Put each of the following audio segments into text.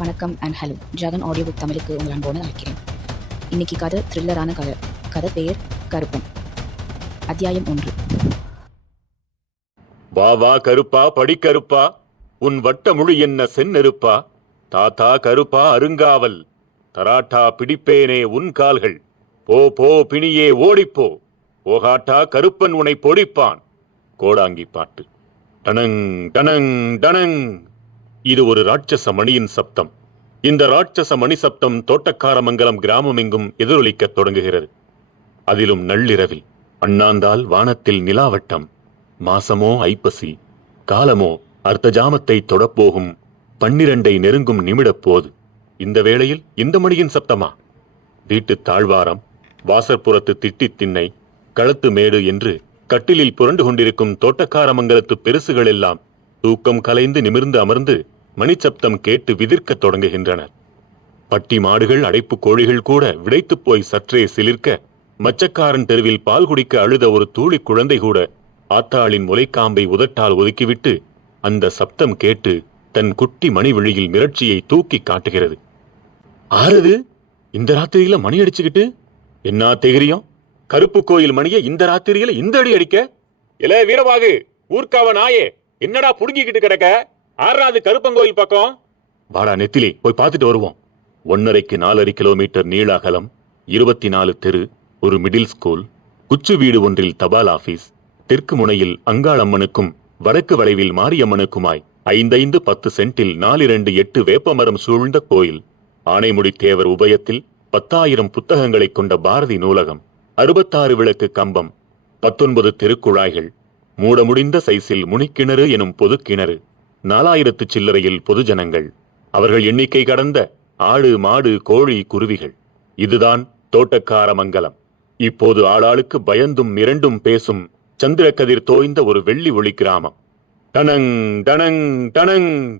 வணக்கம் and hello Jagan audio book தமிழுக்கு உங்கள் அன்போடு அழைக்கிறேன். இன்னைக்கு கதை த்ரில்லரான கதை. கதை பெயர் கருப்பன். அத்தியாயம் ஒன்று. வா வா கருப்பா படி கருப்பா. உன் வட்ட முழு என்ன செந்நெருப்பா? தாத்தா கருப்பா அருங்காவல். தராட்டா பிடிப்பேனே உன் கால்கள். போ போ பிணியே ஓடிப்போ. போகாட்டா கருப்பன் உனை பொடிப்பான். கோடாங்கி பாட்டு. டனங் டனங் டனங் இது ஒரு ராட்சச மணியின் சப்தம். இந்த ராட்சச மணி சப்தம் தோட்டக்காரமங்கலம் கிராமமெங்கும் எதிரொலிக்கத் தொடங்குகிறது. அதிலும் நள்ளிரவில் அண்ணாந்தால் வானத்தில் நிலாவட்டம் மாசமோ ஐப்பசி காலமோ அர்த்தஜாமத்தை தொடப்போகும் பன்னிரண்டை நெருங்கும் நிமிடப் போது இந்த வேளையில் இந்த மணியின் சப்தமா? வீட்டுத் தாழ்வாரம் வாசற்புறத்து திட்டித் திண்ணை களத்து மேடு என்று கட்டிலில் புரண்டு கொண்டிருக்கும் தோட்டக்காரமங்கலத்து பெருசுகள் எல்லாம் தூக்கம் கலைந்து நிமிர்ந்து அமர்ந்து மணிச்சப்தம் கேட்டு விதிர்க்கத் தொடங்குகின்றனர். பட்டி மாடுகள் அடைப்பு கோழிகள் கூட விடைத்துப் போய் சற்றே சிலிர்க்க மச்சக்காரன் தெருவில் பால் குடிக்க அழுத ஒரு தூளி குழந்தை கூட ஆத்தாளின் முலைக்காம்பை உதட்டால் ஒதுக்கிவிட்டு அந்த சப்தம் கேட்டு தன் குட்டி மணி விழியில் மிரட்சியை தூக்கி காட்டுகிறது. ஆறுது இந்த ராத்திரியில மணி அடிச்சுக்கிட்டு? என்ன தெரியும் கருப்பு கோயில் மணியை இந்த ராத்திரியில இந்த அடி அடிக்க? இளைய வீரவாகு ஊர்க்காவ நாயே என்னடா புடுங்கிக்கிட்டு கிடக்க? ஆறாவது கருப்பங்கோயில் பக்கம்? வாடா நெத்திலி போய் பார்த்துட்டு வருவோம். ஒன்னரைக்கு நாலரை கிலோமீட்டர் நீள அகலம் இருபத்தி நாலு தெரு ஒரு மிடில் ஸ்கூல் குச்சு வீடு ஒன்றில் தபால் ஆபீஸ் தெற்கு முனையில் அங்காளம்மனுக்கும் வடக்கு வளைவில் மாரியம்மனுக்குமாய் ஐந்தைந்து பத்து சென்டில் நாலிரண்டு எட்டு வேப்பமரம் சூழ்ந்த கோயில். ஆனைமுடி தேவர் உபயத்தில் பத்தாயிரம் புத்தகங்களைக் கொண்ட பாரதி நூலகம் அறுபத்தாறு விளக்கு கம்பம் பத்தொன்பது திருக்குழாய்கள் மூட முடிந்த சைஸில் முனிக்கிணறு எனும் பொது கிணறு நாலாயிரத்து சில்லறையில் பொதுஜனங்கள். அவர்கள் எண்ணிக்கை கடந்த ஆடு மாடு கோழி குருவிகள். இதுதான் தோட்டக்கார மங்கலம். இப்போது ஆளாளுக்கு பயந்தும் மிரண்டும் பேசும் சந்திரக்கதிர் தோய்ந்த ஒரு வெள்ளி ஒளி கிராமம். டனங் டனங் டனங்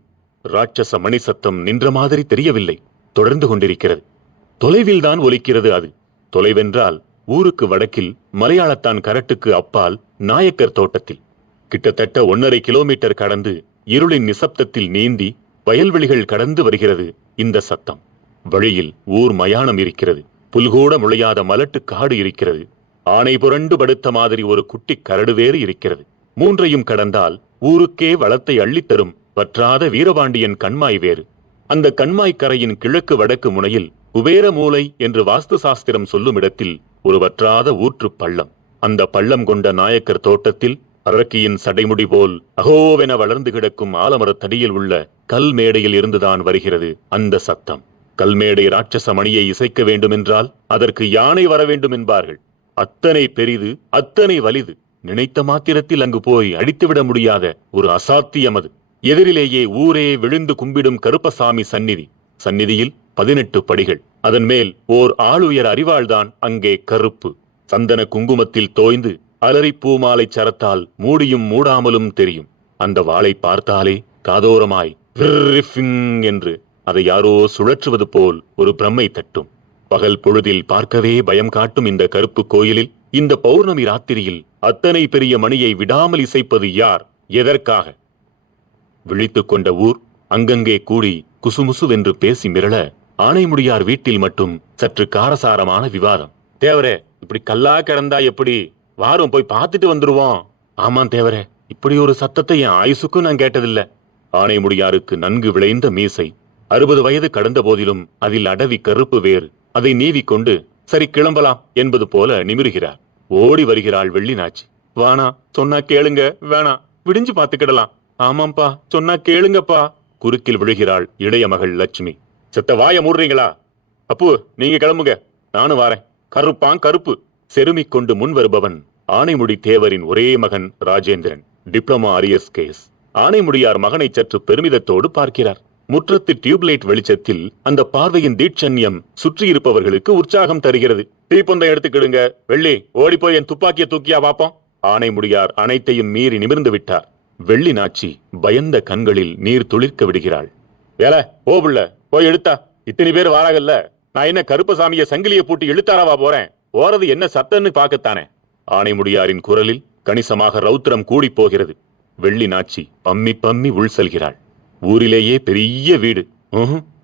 ராட்சச மணி சத்தம் நின்ற மாதிரி தெரியவில்லை. தொடர்ந்து கொண்டிருக்கிறது. தொலைவில்தான் ஒலிக்கிறது அது. தொலைவென்றால் ஊருக்கு வடக்கில் மலையாளத்தான் கரட்டுக்கு அப்பால் நாயக்கர் தோட்டத்தில். கிட்டத்தட்ட ஒன்னரை கிலோமீட்டர் கடந்து இருளின் நிசப்தத்தில் நீந்தி வயல்வெளிகள் கடந்து வருகிறது இந்த சத்தம். வழியில் ஊர் மயானம் இருக்கிறது. புல்கூட முளையாத மலட்டு காடு இருக்கிறது. ஆணை புரண்டு படுத்த மாதிரி ஒரு குட்டி கரடு வேறு இருக்கிறது. மூன்றையும் கடந்தால் ஊருக்கே வளத்தை அள்ளித்தரும் வற்றாத வீரபாண்டியன் கண்மாய் வேறு. அந்த கண்மாய் கரையின் கிழக்கு வடக்கு முனையில் குபேர மூலை என்று வாஸ்து சாஸ்திரம் சொல்லும் இடத்தில் ஒரு வற்றாத ஊற்றுப் பள்ளம். அந்த பள்ளம் கொண்ட நாயக்கர் தோட்டத்தில் அரக்கியின் சடைமுடி போல் அகோவென வளர்ந்து கிடக்கும் ஆலமரத்தடியில் உள்ள கல் மேடையில் இருந்துதான் வருகிறது அந்த சத்தம். கல்மேடை ராட்சச மணியை இசைக்க வேண்டுமென்றால் அதற்கு யானை வர வேண்டும் என்பார்கள். அத்தனை பெரிது அத்தனை வலிது. நினைத்த மாத்திரத்தில் அங்கு போய் அடித்துவிட முடியாத ஒரு அசாத்தியம் அது எதிரிலேயே ஊரே விழுந்து கும்பிடும் கருப்பசாமி சந்நிதி. சந்நிதியில் பதினெட்டு படிகள். அதன் மேல் ஓர் ஆளுயர் அறிவாள்தான் அங்கே கருப்பு. சந்தன குங்குமத்தில் தோய்ந்து அலரி பூமாலை சரத்தால் மூடியும் மூடாமலும் தெரியும். அந்த வாளை பார்த்தாலே காதோரமாய் என்று அதை யாரோ சுழற்றுவது போல் ஒரு பிரம்மை தட்டும். பகல் பொழுதில் பார்க்கவே பயம் காட்டும் இந்த கருப்பு கோயிலில் இந்த பௌர்ணமி ராத்திரியில் அத்தனை பெரிய மணியை விடாமல் இசைப்பது யார்? எதற்காக? விழித்துக் கொண்ட ஊர் அங்கங்கே கூடி குசுமுசுவென்று பேசி மிரள ஆனைமுடியார் வீட்டில் மட்டும் சற்று காரசாரமான விவாதம். தேவரே இப்படி கல்லா கிடந்தா எப்படி? வாரும் போய் பார்த்துட்டு வந்துருவோம். ஆமாம் தேவரே இப்படி ஒரு சத்தத்தை என் ஆயுசுக்கும் நான் கேட்டதில்ல. ஆனைமுடியாருக்கு நன்கு விளைந்த மீசை. அறுபது வயது கடந்த போதிலும் அதில் அடவி கருப்பு வேறு அதை நீவிக்கொண்டு சரி கிளம்பலாம் என்பது போல நிமிருகிறார். ஓடி வருகிறாள் வெள்ளி நாச்சி வானா சொன்னா கேளுங்க வேணா விடிஞ்சு பார்த்துக்கிடலாம். ஆமாம்பா சொன்னா கேளுங்கப்பா குறுக்கில் விழுகிறாள் இளைய மகள் லட்சுமி. செத்த வாய மூடுறீங்களா? அப்பு நீங்க கிளம்புங்க. நானும் வாரேன். கருப்பான் கருப்பு. செருமிக் கொண்டு முன் வருபவன் ஆனைமுடி தேவரின் ஒரே மகன் ராஜேந்திரன். Diploma arrears case. ஆனைமுடியார் மகனை சற்று பெருமிதத்தோடு பார்க்கிறார். முற்றத்து டியூப்லைட் வெளிச்சத்தில் அந்த பார்வையின் தீட்சண்யம் சுற்றியிருப்பவர்களுக்கு உற்சாகம் தருகிறது. தீப்பந்தம் எடுத்துக்கிடுங்க. வெள்ளி ஓடிப்போய் என் துப்பாக்கிய தூக்கியா பாப்போம். ஆனைமுடியார் அனைத்தையும் மீறி நிமிர்ந்து விட்டார். வெள்ளி நாச்சி பயந்த கண்களில் நீர் துளிர்க்க விடுகிறாள். வேலை ஓ புள்ள போய் இழுத்தா. இத்தனை பேர் வாராகல்ல. நான் என்ன கருப்பசாமிய சங்கிலிய பூட்டி இழுத்தாராவா போறேன்? போறது என்ன சத்தன்னு பார்க்கத்தானே. ஆனைமுடியாரின் குரலில் கணிசமாக ரௌத்திரம் கூடிப் போகிறது. வெள்ளி நாச்சி பம்மி பம்மி உள் செல்கிறாள். ஊரிலேயே பெரிய வீடு.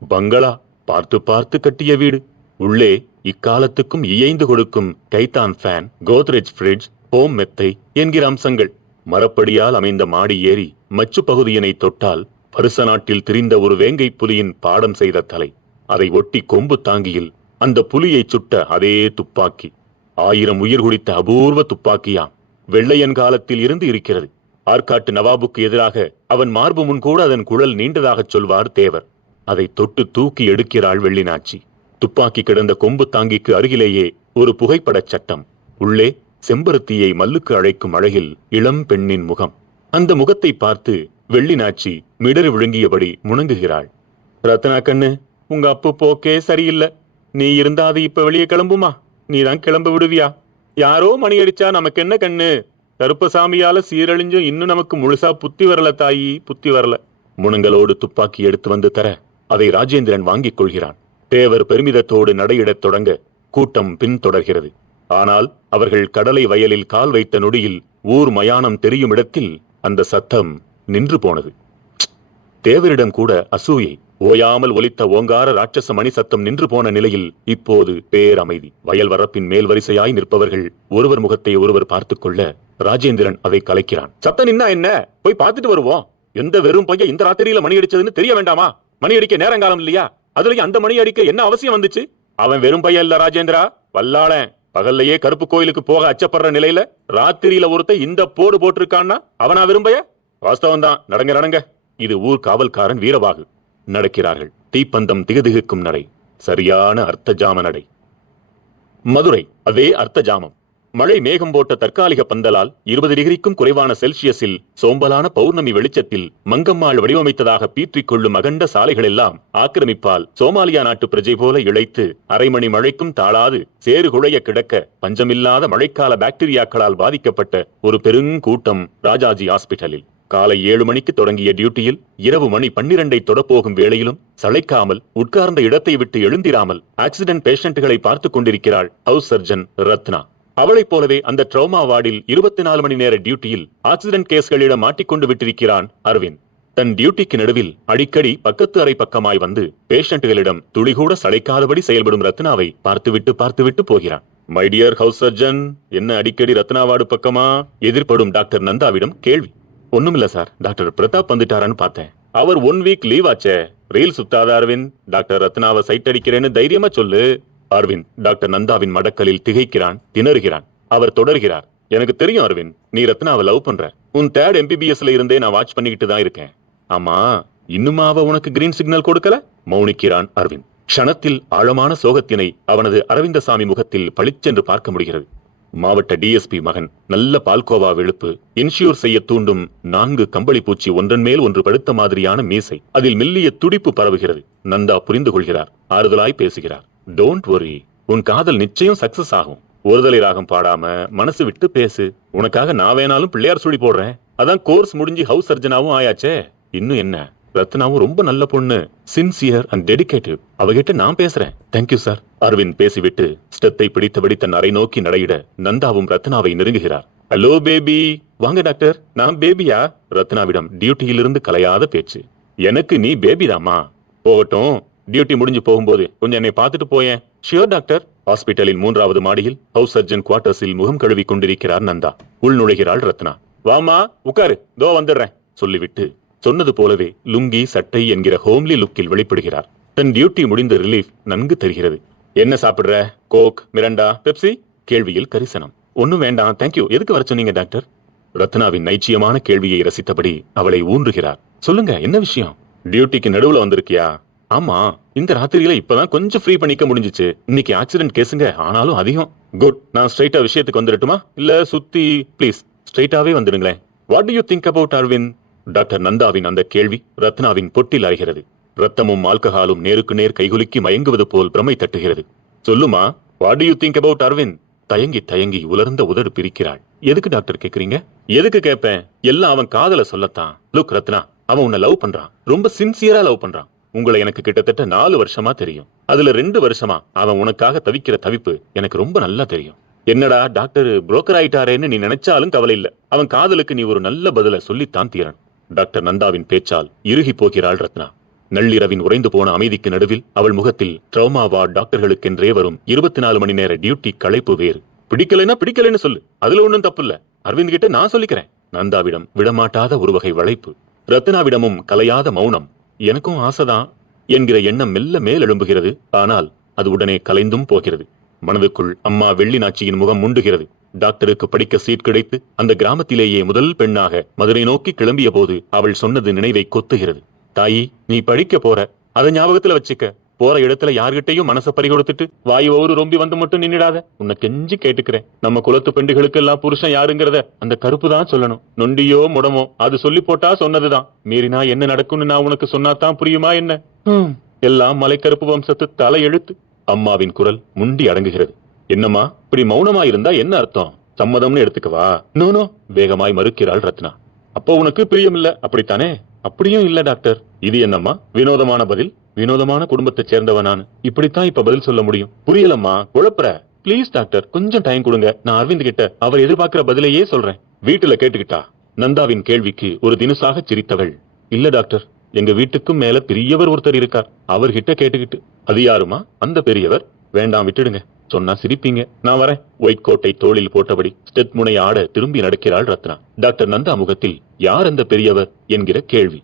பங்களா. பார்த்து பார்த்து கட்டிய வீடு. உள்ளே இக்காலத்துக்கும் இயைந்து கொடுக்கும் Khaitan fan Godrej fridge home மெத்தை என்கிற அம்சங்கள். மரப்படியால் அமைந்த மாடி ஏறி மச்சு பகுதியினை தொட்டால் பருச நாட்டில் திரிந்த ஒரு வேங்கை புலியின் பாடம் செய்த தலை அதை ஒட்டி கொம்பு தாங்கியில் அந்த புலியைச் சுட்ட அதே துப்பாக்கி. ஆயிரம் உயிர் குடித்த அபூர்வ துப்பாக்கியாம் வெள்ளையன் காலத்தில் இருந்து இருக்கிறது. ஆற்காட்டு நவாபுக்கு எதிராக அவன் மார்பு முன் கூட அதன் குழல் நீண்டதாகச் சொல்வார் தேவர். அதை தொட்டு தூக்கி எடுக்கிறாள் வெள்ளினாச்சி துப்பாக்கி கிடந்த கொம்பு தாங்கிக்கு அருகிலேயே ஒரு புகைப்படச் சட்டம். உள்ளே செம்பருத்தியை மல்லுக்கு அழைக்கும் அழகில் இளம் பெண்ணின் முகம். அந்த முகத்தை பார்த்து வெள்ளினாச்சி மிடறு விழுங்கியபடி முணங்குகிறாள். ரத்னா கண்ணு உங்க அப்பு போக்கே சரியில்லை. நீ இருந்தா அது இப்ப வெளியே கிளம்புமா? நீ தான் கிளம்ப விடுவியா? யாரோ மணி அடிச்சா நமக்கு என்ன கண்ணு? கருப்பசாமியால சீரழிஞ்சும் இன்னும் நமக்கு முழுசா புத்தி வரல தாயி புத்தி வரல. முனங்களோடு துப்பாக்கி எடுத்து வந்து தர அதை ராஜேந்திரன் வாங்கிக் கொள்கிறான். தேவர் பெருமிதத்தோடு நடையிடத் தொடங்க கூட்டம் பின்தொடர்கிறது. ஆனால் அவர்கள் கடலை வயலில் கால் வைத்த நொடியில் ஊர் மயானம் தெரியும் இடத்தில் அந்த சத்தம் நின்று போனது. தேவரிடம் கூட அசூயை ஓயாமல் ஒலித்த ஓங்கார ராட்சச மணி சத்தம் நின்று போன நிலையில் இப்போது பேரமைதி வயல் வரப்பின் மேல் வரிசையாய் நிற்பவர்கள் ஒருவர் முகத்தை ஒருவர் பார்த்துக் கொள்ள ராஜேந்திரன் அதை கலைக்கிறான். சத்தம் நின்னா என்ன? போய் பார்த்துட்டு வருவோம். எந்த வெறும் பையன் இந்த ராத்திரியில மணி அடிச்சதுன்னு தெரிய வேண்டாமா? மணி அடிக்க நேரங்காலம் இல்லையா? அதுலயும் அந்த மணி அடிக்க என்ன அவசியம் வந்துச்சு? அவன் வெறும் பையன் இல்ல ராஜேந்திரா. வல்லாளன். பகல்லையே கருப்பு கோயிலுக்கு போக அச்சப்படுற நிலையில ராத்திரியில ஒருத்தன் இந்த போடு போட்டிருக்கான்னா அவனா விரும்பைய வாஸ்தவம் தான் நடங்க நடங்க. இது ஊர் காவல்காரன் வீரவாகு. நடக்கிறார்கள். தீப்பந்தம் திகுதிகுக்கும் நடை. சரியான அர்த்தஜாம நடை. மதுரை அதே அர்த்தஜாமம். மழை மேகம் போட்ட தற்காலிக பந்தலால் இருபது டிகிரிக்கும் குறைவான செல்சியஸில் சோம்பலான பௌர்ணமி வெளிச்சத்தில் மங்கம்மாள் வடிவமைத்ததாக பீற்றிக் கொள்ளும் அகண்ட சாலைகள் எல்லாம் ஆக்கிரமிப்பால் சோமாலியா நாட்டு பிரஜை போல இழைத்து அரை மணி மழைக்கும் தாழாது சேறு குழைய கிடக்க பஞ்சமில்லாத மழைக்கால பாக்டீரியாக்களால் பாதிக்கப்பட்ட ஒரு பெருங்கூட்டம் ராஜாஜி ஹாஸ்பிட்டலில் காலை ஏழு மணிக்கு தொடங்கிய டியூட்டியில் இரவு மணி பன்னிரண்டை தொடப்போகும் வேளையிலும் சளைக்காமல் உட்கார்ந்த இடத்தை விட்டு எழுந்திராமல் ஆக்சிடென்ட் பேஷண்ட்டுகளை பார்த்துக் கொண்டிருக்கிறாள் ஹவுஸ் சர்ஜன் ரத்னா. அவளைப் போலவே அந்த ட்ரோமா வார்டில் இருபத்தி நாலு மணி நேர டியூட்டியில் ஆக்சிடென்ட் கேஸ்களிடம் மாட்டிக்கொண்டு விட்டிருக்கிறான் அரவிந்த். தன் டியூட்டிக்கு நடுவில் அடிக்கடி பக்கத்து அறை பக்கமாய் வந்து பேஷண்ட்டுகளிடம் துளிகூட சளைக்காதபடி செயல்படும் ரத்னாவை பார்த்துவிட்டு பார்த்துவிட்டு போகிறான். மை டியர் ஹவுஸ் சர்ஜன் என்ன அடிக்கடி ரத்னா வார்டு பக்கமா? எதிர்ப்படும் டாக்டர் நந்தாவிடம் கேள்வி. ஒண்ணுமில்ல சார். டாக்டர் பிரதாப் வந்துட்டாரான்னு பார்த்தேன். அவர் ஒன் வீக் லீவ் ஆச்சே. ரீல் சுத்தாத அரவிந்த் டாக்டர் ரத்னாவை சைட் அடிக்கிறேன்னு தைரியமா சொல்லு. அரவிந்த் டாக்டர் நந்தாவின் மடக்கலில் திகைக்கிறான் திணறுகிறான். அவர் தொடர்கிறார். எனக்கு தெரியும் அரவிந்த் நீ ரத்னாவை லவ் பண்ற. உன் தேர்ட் எம்பிபிஎஸ்ல இருந்தே நான் வாட்ச் பண்ணிக்கிட்டு தான் இருக்கேன். ஆமா இன்னுமா அவ உனக்கு கிரீன் சிக்னல் கொடுக்கல? மௌனிக்கிறான் அரவிந்த். க்ஷணத்தில் ஆழமான சோகத்தினை அவனது அரவிந்தசாமி முகத்தில் பளிச்சென்று பார்க்க முடிகிறது. மாவட்ட டிஎஸ்பி மகன் நல்ல பால்கோவா வெளுப்பு இன்ஷூர் செய்ய தூண்டும் நான்கு கம்பளி பூச்சி ஒன்றன் மேல் ஒன்று படுத்த மாதிரியான மீசை. அதில் மெல்லிய துடிப்பு பரவுகிறது. நந்தா புரிந்து கொள்கிறார். ஆறுதலாய் பேசுகிறார். டோன்ட் ஒரி உன் காதல் நிச்சயம் சக்சஸ் ஆகும். ஒருதலை ராகம் பாடாம மனசு விட்டு பேசு. உனக்காக நான் வேணாலும் பிள்ளையார் சொல்லி போடுறேன். அதான் கோர்ஸ் முடிஞ்சு ஹவுஸ் சர்ஜனாவும் ஆயாச்சே. இன்னும் என்ன? ரத்னாவும் ரொம்ப நல்ல பொண்ணு. சின்சியர் அண்ட் டெடிகேட்டிவ் அவகிட்ட நான் பேசுறேன். தேங்க்யூ சார் அரவிந்த் பேசிவிட்டு ஸ்டெத்தை பிடித்தபடி தன் அறை நோக்கி நடையிட நந்தாவும் ரத்னாவை நெருங்குகிறார். ஹலோ பேபி வாங்க டாக்டர் நான் பேபியா ரத்னாவிடம் டியூட்டியிலிருந்து கலையாத பேச்சு. எனக்கு நீ பேபிதாம்மா போகட்டும். டியூட்டி முடிஞ்சு போகும்போது கொஞ்சம் என்னை பார்த்துட்டு போயேன். ஷியோர் டாக்டர் ஹாஸ்பிட்டலின் மூன்றாவது மாடியில் ஹவுஸ் சர்ஜன் குவார்டர்ஸில் முகம் கழுவி கொண்டிருக்கிறார் நந்தா. உள் நுழைகிறாள் ரத்னா. வாமா உட்காரு. தோ வந்துடுறேன் சொல்லிவிட்டு சொன்னது போலவே லுங்கி சட்டை என்கிற ஹோம்லி லுக்கில் வெளிப்படுகிறார். தன் டியூட்டி முடிந்த ரிலீஃப் நன்கு தெரிகிறது. என்ன சாப்பிடுற? Coke Mirinda Pepsi? கேள்வியில் கரிசனம். ஒண்ணும் வேண்டாம் தேங்க்யூ எதுக்கு வர சொன்னீங்க டாக்டர்? ரத்னாவின் நைச்சியமான கேள்வியை ரசித்தபடி அவளை ஊன்றுகிறார். சொல்லுங்க என்ன விஷயம்? டியூட்டிக்கு நடுவுல வந்திருக்கியா? ஆமா இந்த ராத்திரியில இப்பதான் கொஞ்சம் ஃப்ரீ பண்ணிக்க முடிஞ்சுச்சு. இன்னைக்கு ஆக்சிடென்ட் கேஸுங்க ஆனாலும் அதிகம். குட் நான் ஸ்ட்ரைட்டா விஷயத்துக்கு வந்துடட்டுமா? இல்ல சுத்தி ப்ளீஸ் ஸ்ட்ரைட்டாவே வந்துடுங்களேன். What do you think about Arvind doctor நந்தாவின் அந்த கேள்வி ரத்னாவின் பொட்டில் அறிகிறது ரத்தமும் ஆல்கஹாலும் நேருக்கு நேர் கைகுலுக்கி மயங்குவது போல் பிரமை தட்டுகிறது. சொல்லுமா? What you think about Arvind தயங்கி தயங்கி உலர்ந்த உதடு பிரிக்கிறாள். எதுக்கு டாக்டர் கேக்குறீங்க? எதுக்கு கேட்பேன் எல்லாம் அவன் காதல சொல்லத்தான். லுக் ரத்னா அவன் உன்னை லவ் பண்றான். ரொம்ப சின்சியரா லவ் பண்றான். உங்களை எனக்கு கிட்டத்தட்ட நாலு வருஷமா தெரியும். அதுல ரெண்டு வருஷமா அவன் உனக்காக தவிக்கிற தவிப்பு எனக்கு ரொம்ப நல்லா தெரியும். என்னடா டாக்டர் புரோக்கர் ஆயிட்டாரேன்னு நீ நினைச்சாலும் கவலை இல்ல. அவன் காதலுக்கு நீ ஒரு நல்ல பதில சொல்லித்தான் தீரன் டாக்டர் நந்தாவின் பேச்சால் இறுகி போகிறாள் ரத்னா. நள்ளிரவின் உறைந்து போன அமைதிக்கு நடுவில் அவள் முகத்தில் ட்ரௌமா வார்டு டாக்டர்களுக்கென்றே வரும் இருபத்தி நாலு மணி நேர டியூட்டி களைப்பு வேறு. பிடிக்கலைன்னா பிடிக்கலைன்னு சொல்லு. அதுல ஒண்ணும் தப்பு இல்ல அரவிந்த் கிட்ட நான் சொல்லிக்கிறேன். நந்தாவிடம் விடமாட்டாத ஒரு வகை வளைப்பு. ரத்னாவிடமும் கலையாத மௌனம். எனக்கும் ஆசைதான் என்கிற எண்ணம் மெல்ல மேலெழும்புகிறது. ஆனால் அது உடனே கலைந்தும் போகிறது. மனதுக்குள் அம்மா வெள்ளி நாச்சியின் முகம் முண்டுகிறது. டாக்டருக்கு படிக்க சீட் கிடைத்து அந்த கிராமத்திலேயே முதல் பெண்ணாக மதுரை நோக்கி கிளம்பிய போது அவள் சொன்னது நினைவை கொத்துகிறது. தாயி நீ படிக்க போற. அதை ஞாபகத்துல வச்சுக்க. போற இடத்துல யார்கிட்டயும் மனச பறி கொடுத்துட்டு வாய் ஒவ்வொரு ரொம்பி வந்து மட்டும் நின்னுடாத. உன்னை கெஞ்சி கேட்டுக்கிறேன். நம்ம குலத்து பெண்டுகளுக்கு எல்லாம் புருஷன் யாருங்கிறத அந்த கருப்பு தான் சொல்லணும். நொண்டியோ முடமோ அது சொல்லி போட்டா சொன்னதுதான். மீறினா என்ன நடக்கும்னு நான் உனக்கு சொன்னாதான் புரியுமா என்ன? எல்லாம் மலைக்கருப்பு வம்சத்து தலை எழுத்து அம்மாவின் குரல் முண்டி அடங்குகிறது. என்னம்மா இப்படி மௌனமா இருந்தா என்ன அர்த்தம்? சம்மதம்னு எடுத்துக்கவா நோனோ நோ வேகமாய் மறுக்கிறாள் ரத்னா. அப்போ உனக்கு பிரியமில்ல? அப்படித்தானே? அப்படியும் இல்ல டாக்டர். இது என்னம்மா? வினோதமான பதில்? வினோதமான குடும்பத்தை சேர்ந்தவன் நான். இப்படித்தான் இப்ப பதில் சொல்ல முடியும். புரியலம்மா குழப்புற. ப்ளீஸ் டாக்டர் கொஞ்சம் டைம் கொடுங்க. நான் அரவிந்த் கிட்ட அவர் எதிர்பார்க்கிற பதிலையே சொல்றேன். வீட்டுல கேட்டுக்கிட்டா? நந்தாவின் கேள்விக்கு ஒரு தினுசாக சிரித்தவள். இல்ல டாக்டர். எங்க வீட்டுக்கும் மேல பெரியவர் ஒருத்தர் இருக்கார். அவர்கிட்ட கேட்டுக்கிட்டு அது யாருமா? அந்த பெரியவர்? வேண்டாம் விட்டுடுங்க. சொன்னா சிரிப்பீங்க. நான் வரேன். ஒயிட் கோட்டை தோளில் போட்டபடி ஸ்டெத் முனை ஆட திரும்பி நடக்கிறாள் ரத்னா. டாக்டர் நந்தா முகத்தில் யார் அந்த பெரியவர்? என்கிற கேள்வி.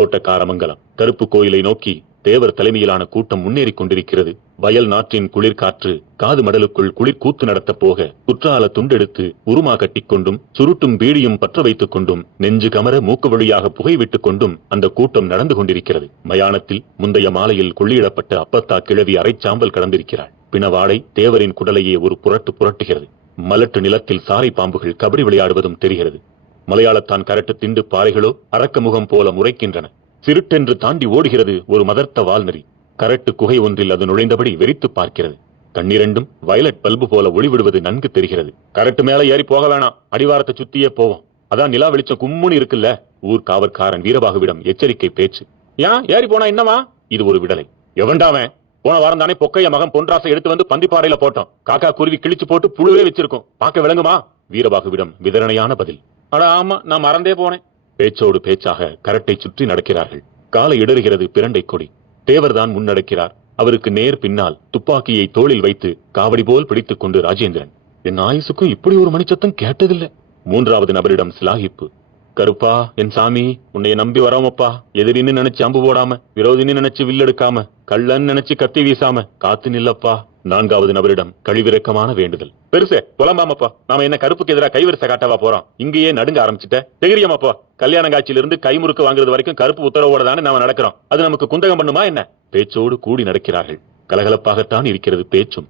தோட்டக்காரமங்கலம் கருப்பு கோயிலை நோக்கி தேவர் தலைமையிலான கூட்டம் முன்னேறிக் கொண்டிருக்கிறது. வயல் நாற்றின் குளிர்காற்று காது மடலுக்குள் குளிர் கூத்து நடத்தப் போக குற்றால துண்டெடுத்து உருமா கட்டிக்கொண்டும் சுருட்டும் பீடியும் பற்ற வைத்துக் கொண்டும் நெஞ்சு கமர மூக்கு வழியாக புகைவிட்டுக் கொண்டும் அந்த கூட்டம் நடந்து கொண்டிருக்கிறது. மயானத்தில் முந்தைய மாலையில் கொள்ளியிடப்பட்ட அப்பத்தா கிழவி அரைச்சாம்பல் கடந்திருக்கிறாள். பிணவாடை தேவரின் குடலையே ஒரு புரட்டு புரட்டுகிறது. மலட்டு நிலத்தில் சாரை பாம்புகள் கபடி விளையாடுவதும் தெரிகிறது. மலையாளத்தான் கரட்டு திண்டு பாறைகளோ அரக்க முகம் போல முறைக்கின்றன. சிருட்டென்று தாண்டி ஓடுகிறது ஒரு மதர்த்த வால்நரி கரட்டு குகை ஒன்றில் அது நுழைந்தபடி வெறித்து பார்க்கிறது. கண்ணிரண்டும் வயலட் பல்பு போல ஒளிவிடுவது நன்கு தெரிகிறது. கரட்டு மேல ஏறி போக வேணாம். அடிவாரத்தை சுத்தியே போவோம். அதான் நிலா வெளிச்சம் கும்முன்னு இருக்குல்ல. ஊர் காவற்காரன் வீரபாகுவிடம் எச்சரிக்கை பேச்சு. ஏன்? ஏறி போனா என்னவா இது ஒரு விடலை. எவன்டாவன் போன வாரம் தானே பொக்கைய மகன் பொன்ராசை எடுத்து வந்து பந்திப்பாறையில போட்டோம் காக்கா குருவி கிழிச்சு போட்டு புழுவே வச்சிருக்கோம். பார்க்க விளங்குமா? வீரபாகுவிடம் விதரணையான பதில். அட ஆமா நான் மறந்தே போனேன். பேச்சோடு பேச்சாக கரட்டை சுற்றி நடக்கிறார்கள். காலை இடறுகிறது பிரண்டை கொடி. தேவர்தான் முன்னடக்கிறார். அவருக்கு நேர் பின்னால் துப்பாக்கியை தோளில் வைத்து காவடி போல் பிடித்துக் கொண்டு ராஜேந்திரன் என் ஆயுசுக்கும் இப்படி ஒரு மணிச்சத்தம் கேட்டதில்லை. மூன்றாவது நபரிடம் சிலாகிப்பு கருப்பா என் சாமி உன்னைய நம்பி வரோமப்பா. எதிரின்னு நினைச்சு அம்பு போடாம விரோதின்னு நினைச்சு வில்லெடுக்காம கள்ளன்னு நினைச்சு கத்தி வீசாம காத்து நில்லப்பா. நான்காவது நபரிடம் கழிவிறக்கமான வேண்டுதல். பெருசே புலம்பாமப்பா. நாம என்ன கருப்புக்கு எதிராக கைவரிசை காட்டவா போறோம்? இங்கேயே நடுங்க ஆரம்பிச்சுட்ட. தெகிரியமாப்பா. கல்யாண காட்சியிலிருந்து கைமுறுக்கு வாங்குறது வரைக்கும் கருப்பு உத்தரவோட தானே நாம நடக்கிறோம். அது நமக்கு குந்தகம் பண்ணுமா என்ன? பேச்சோடு கூடி நடக்கிறார்கள். கலகலப்பாகத்தான் இருக்கிறது பேச்சும்.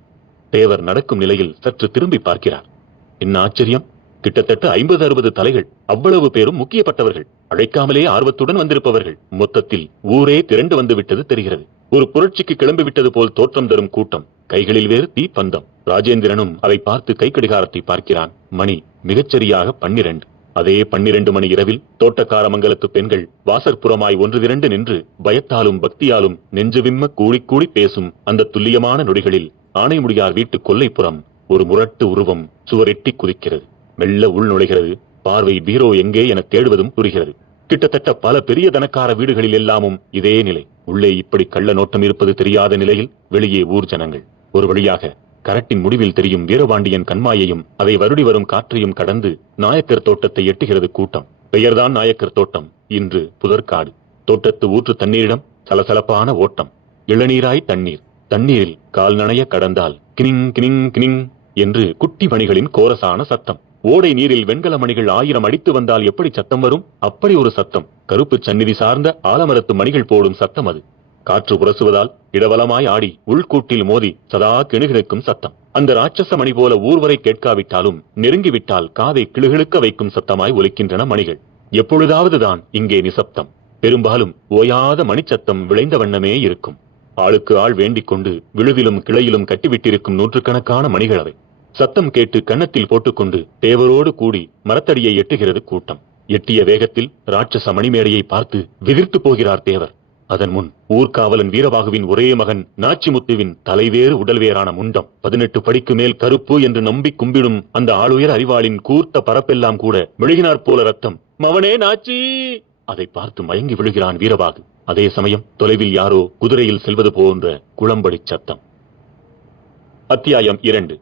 தேவர் நடக்கும் நிலையில் சற்று திரும்பி பார்க்கிறார். என்ன ஆச்சரியம்? கிட்டத்தட்ட ஐம்பது அறுபது தலைகள் அவ்வளவு பேரும் முக்கியப்பட்டவர்கள். அழைக்காமலே ஆர்வத்துடன் வந்திருப்பவர்கள். மொத்தத்தில் ஊரே திரண்டு வந்து விட்டது தெரிகிறது. ஒரு புரட்சிக்கு கிளம்பி விட்டது போல் தோற்றம் தரும் கூட்டம். கைகளில் வேறு தீ பந்தம். ராஜேந்திரனும் அதை பார்த்து கை கடிகாரத்தை பார்க்கிறான். மணி மிகச்சரியாக பன்னிரண்டு. அதே பன்னிரண்டு மணி இரவில் தோட்டக்கார மங்கலத்து பெண்கள் வாசற்புறமாய் ஒன்று திரண்டு நின்று பயத்தாலும் பக்தியாலும் நெஞ்சுவிம்ம கூடி கூடி பேசும் அந்த துல்லியமான நொடிகளில் ஆணைமுடியார் வீட்டு கொல்லைப்புறம் ஒரு முரட்டு உருவம் சுவரெட்டி குதிக்கிறது. மெல்ல உள் நுழைகிறது. பார்வை பீரோ எங்கே என தேடுவதும் புரிகிறது. கிட்டத்தட்ட பல பெரிய தனக்கார வீடுகளில் எல்லாமும் இதே நிலை. உள்ளே இப்படி கள்ள நோட்டம் இருப்பது தெரியாத நிலையில் வெளியே ஊர் ஜனங்கள். ஒரு வழியாக கரட்டின் முடிவில் தெரியும் வீரபாண்டியன் கண்மாயையும் அதை வருடி வரும் காற்றையும் கடந்து நாயக்கர் தோட்டத்தை எட்டுகிறது கூட்டம். பெயர்தான் நாயக்கர் தோட்டம். இன்று புதற்காடு. தோட்டத்து ஊற்று தண்ணீரிடம் சலசலப்பான ஓட்டம். இளநீராய் தண்ணீர். தண்ணீரில் கால் நனைய கடந்தால் கினிங் கினிங் கினிங் என்று குட்டி மணிகளின் கோரசான சத்தம். ஓடை நீரில் வெண்கல மணிகள் ஆயிரம் அடித்து வந்தால் எப்படி சத்தம் வரும்? அப்படி ஒரு சத்தம். கருப்பு சந்நிதி சார்ந்த ஆலமரத்து மணிகள் போடும் சத்தம் அது. காற்று புரசுவதால் இடவலமாய் ஆடி உள்கூட்டில் மோதி சதா கிணுகிணுக்கும் சத்தம். அந்த ராட்சச மணி போல ஊர்வரை கேட்காவிட்டாலும் நெருங்கிவிட்டால் காதை கிளுகிழுக்க வைக்கும் சத்தமாய் ஒலிக்கின்றன மணிகள். எப்பொழுதாவதுதான் இங்கே நிசப்தம். பெரும்பாலும் ஓயாத மணிச்சத்தம் விளைந்த வண்ணமே இருக்கும். ஆளுக்கு ஆள் வேண்டிக் கொண்டு விழுதிலும் கிளையிலும் கட்டிவிட்டிருக்கும் நூற்றுக்கணக்கான மணிகள் அவை. சத்தம் கேட்டு கன்னத்தில் போட்டுக்கொண்டு தேவரோடு கூடி மரத்தடியை எட்டுகிறது கூட்டம். எட்டிய வேகத்தில் ராட்சச மணிமேடையை பார்த்து விதிர்த்து போகிறார் தேவர். அதன் முன் ஊர்காவலன் வீரபாகுவின் ஒரே மகன் நாச்சிமுத்துவின் தலைவேறு உடல்வேறான முண்டம். பதினெட்டு படிக்கு மேல் கருப்பு என்று நம்பி கும்பிடும் அந்த ஆளுயர் அறிவாளின் கூர்த்த பரப்பெல்லாம் கூட மெழுகினார் போல ரத்தம். மவனே நாச்சி! அதை பார்த்து மயங்கி விழுகிறான் வீரபாகு. அதே சமயம் தொலைவில் யாரோ குதிரையில் செல்வது போன்ற குளம்படி சத்தம். அத்தியாயம் இரண்டு.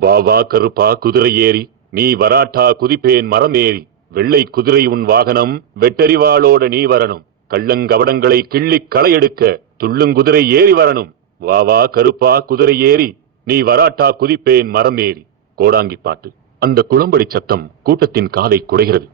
வா வா கருப்பா குதிரை ஏறி நீ வராட்டா குதிப்பேன் மரம் ஏறி வெள்ளை குதிரை உன் வாகனம் வெட்டறிவாளோட நீ வரணும் கள்ளங்கவடங்களை கிள்ளிக் களையெடுக்க துள்ளுங்குதிரை ஏறி வரணும். வா வா கருப்பா குதிரை ஏறி நீ வராட்டா குதிப்பேன் மரம் ஏறி கோடாங்கி பாட்டு. அந்த குளம்படி சத்தம் கூட்டத்தின் காதை குடைகிறது.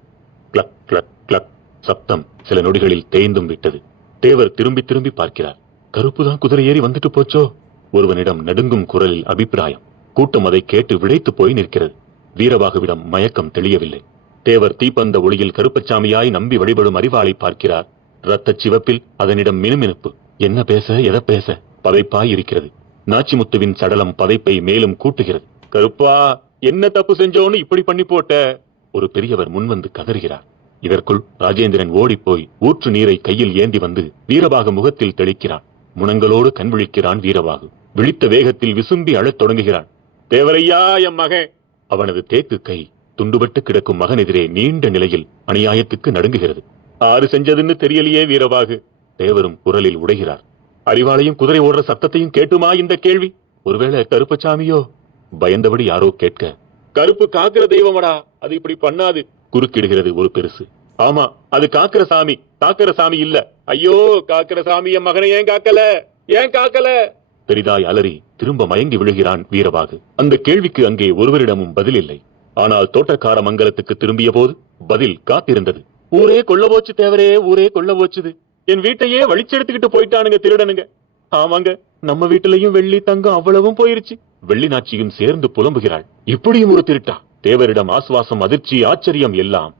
கிளக் கிளக் கிளக். சப்தம் சில நொடிகளில் தேய்ந்தும் விட்டது. தேவர் திரும்பி திரும்பி பார்க்கிறார். கருப்புதான் குதிரை ஏறி வந்துட்டு போச்சோ? ஒருவனிடம் நடுங்கும் குரலில் அபிப்பிராயம். கூட்டம் அதை கேட்டு விழைத்து போய் நிற்கிறது. வீரபாகுவிடம் மயக்கம் தெளியவில்லை. தேவர் தீப்பந்த ஒளியில் கருப்பச்சாமியாய் நம்பி வழிபடும் அறிவாளை பார்க்கிறார். ரத்தச் சிவப்பில் அதனிடம் மினுமினுப்பு. என்ன பேச எதை பேச? பதைப்பாய் இருக்கிறது. நாச்சிமுத்துவின் சடலம் பதைப்பை மேலும் கூட்டுகிறது. கருப்பா என்ன தப்பு செஞ்சோன்னு இப்படி பண்ணி போட்ட? ஒரு பெரியவர் முன்வந்து கதறுகிறார். இதற்குள் ராஜேந்திரன் ஓடிப்போய் ஊற்று நீரை கையில் ஏந்தி வந்து வீரபாகு முகத்தில் தெளிக்கிறான். முனங்களோடு கண் விழிக்கிறான் வீரபாகு. விழித்த வேகத்தில் விசும்பி அழத் தொடங்குகிறான். தேவரையா என் மகன் அவனது தேக்கு கை துண்டுபட்டு கிடக்கும் மகன் எதிரே நீண்ட நிலையில் அநியாயத்துக்கு நடுங்குகிறது. ஆறு செஞ்சதுன்னு தெரியலையே வீரபாகு தேவரும் குரலில் உடைகிறார். அறிவாளையும் குதிரை ஓடுற சத்தத்தையும் கேட்டுமா இந்த கேள்வி? ஒருவேளை கருப்பசாமியோ பயந்தபடி யாரோ கேட்க கருப்பு காக்கிற தெய்வமடா அது இப்படி பண்ணாது. குறுக்கிடுகிறது ஒரு பெருசு. ஆமா அது காக்கிற சாமி. காக்கிற சாமி இல்ல. ஐயோ காக்கிற சாமி என் மகனை ஏன் காக்கல? ஏன் காக்கல? பெரிதாய் அலறி திரும்ப மயங்கி விழுகிறான் வீரபாகு. அந்த கேள்விக்கு அங்கே ஒருவரிடமும் பதில் இல்லை ஆனால் தோட்டக்கார மங்கலத்துக்கு திரும்பிய போது பதில் காத்திருந்தது. ஊரே கொள்ள போச்சு தேவரே ஊரே கொள்ள போச்சுது. என் வீட்டையே வழிச்செடுத்துக்கிட்டு போயிட்டானுங்க திருடனுங்க. ஆமாங்க நம்ம வீட்டிலையும் வெள்ளி தங்கம் அவ்வளவும் போயிருச்சு. வெள்ளி நாச்சியும் சேர்ந்து புலம்புகிறாள். இப்படியும் ஒரு திருட்டா? தேவரிடம் ஆசுவாசம் அதிர்ச்சி ஆச்சரியம் எல்லாம்.